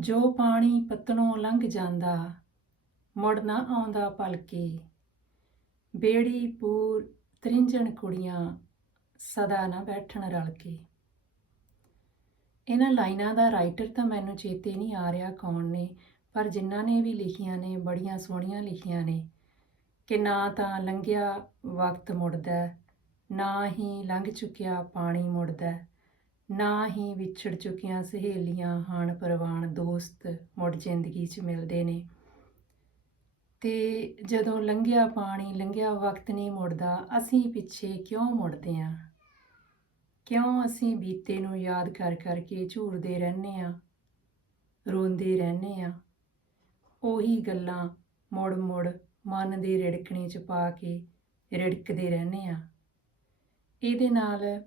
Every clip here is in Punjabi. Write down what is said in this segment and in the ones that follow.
ਜੋ ਪਾਣੀ ਪਤਨੋਂ ਲੰਘ ਜਾਂਦਾ, ਮੁੜ ਨਾ ਆਉਂਦਾ ਪਲਕੇ ਬੇੜੀ, ਪੂਰ, ਤ੍ਰਿੰਜਣ ਕੁੜੀਆਂ ਸਦਾ ਨਾ ਬੈਠਣ ਰਲ ਕੇ ਇਹਨਾਂ ਲਾਈਨਾਂ ਦਾ ਰਾਈਟਰ ਤਾਂ ਮੈਨੂੰ ਚੇਤੇ ਨਹੀਂ ਆ ਰਿਹਾ ਕੌਣ ਨੇ, ਪਰ ਜਿਨ੍ਹਾਂ ਨੇ ਵੀ ਲਿਖੀਆਂ ਨੇ, ਬੜੀਆਂ ਸੋਹਣੀਆਂ ਲਿਖੀਆਂ ਨੇ, ਕਿ ਨਾ ਤਾਂ ਲੰਘਿਆ ਵਕਤ ਮੁੜਦਾ, ਨਾ ਹੀ ਲੰਘ ਚੁੱਕਿਆ ਪਾਣੀ ਮੁੜਦਾ, ਨਾ ਹੀ ਵਿਛੜ ਚੁੱਕੀਆਂ ਸਹੇਲੀਆਂ ਹਾਣ ਪਰਵਾਨ ਦੋਸਤ ਮੁੜ ਜ਼ਿੰਦਗੀ 'ਚ ਮਿਲਦੇ ਨੇ। ਤੇ ਜਦੋਂ ਲੰਘਿਆ ਪਾਣੀ, ਲੰਘਿਆ ਵਕਤ ਨਹੀਂ ਮੁੜਦਾ, ਅਸੀਂ ਪਿੱਛੇ ਕਿਉਂ ਮੁੜਦੇ ਆਂ? ਕਿਉਂ ਅਸੀਂ ਬੀਤੇ ਨੂੰ ਯਾਦ ਕਰ ਕਰਕੇ ਝੂਰਦੇ ਰਹਿੰਦੇ ਆਂ, ਰੋਂਦੇ ਰਹਿੰਦੇ ਆਂ? ਉਹੀ ਗੱਲਾਂ ਮੁੜ ਮੁੜ ਮਨ ਦੇ ਰਿੜਕਣੇ 'ਚ ਪਾ ਕੇ ਰਿੜਕਦੇ ਰਹਿੰਦੇ ਆਂ। ਇਹਦੇ ਨਾਲ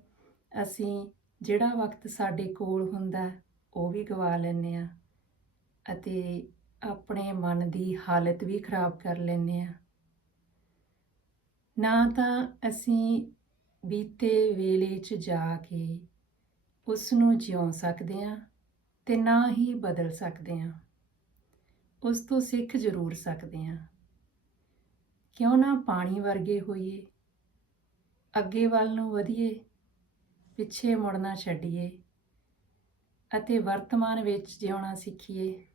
ਅਸੀਂ ਜਿਹੜਾ ਵਕਤ ਸਾਡੇ ਕੋਲ ਹੁੰਦਾ, ਉਹ ਵੀ ਗਵਾ ਲੈਂਦੇ ਆਂ। ਅਤੇ ਆਪਣੇ ਮਨ ਦੀ ਹਾਲਤ ਵੀ ਖਰਾਬ ਕਰ ਲੈਂਦੇ ਆਂ ਨਾ ਤਾਂ ਅਸੀਂ ਬੀਤੇ ਵੇਲੇ 'ਚ ਜਾ ਕੇ ਉਸ ਨੂੰ ਜਿਉ ਸਕਦੇ ਆਂ ਤੇ ਨਾ ਹੀ ਬਦਲ ਸਕਦੇ ਆਂ ਉਸ ਤੋਂ ਸਿੱਖ ਜ਼ਰੂਰ ਸਕਦੇ ਆਂ ਕਿਉਂ ਨਾ ਪਾਣੀ ਵਰਗੇ ਹੋਈਏ, ਅੱਗੇ ਵੱਲ ਨੂੰ ਵਧੀਏ, ਪਿੱਛੇ ਮੁੜਨਾ ਛੱਡੀਏ ਅਤੇ ਵਰਤਮਾਨ ਵਿੱਚ ਜਿਉਣਾ ਸਿੱਖੀਏ।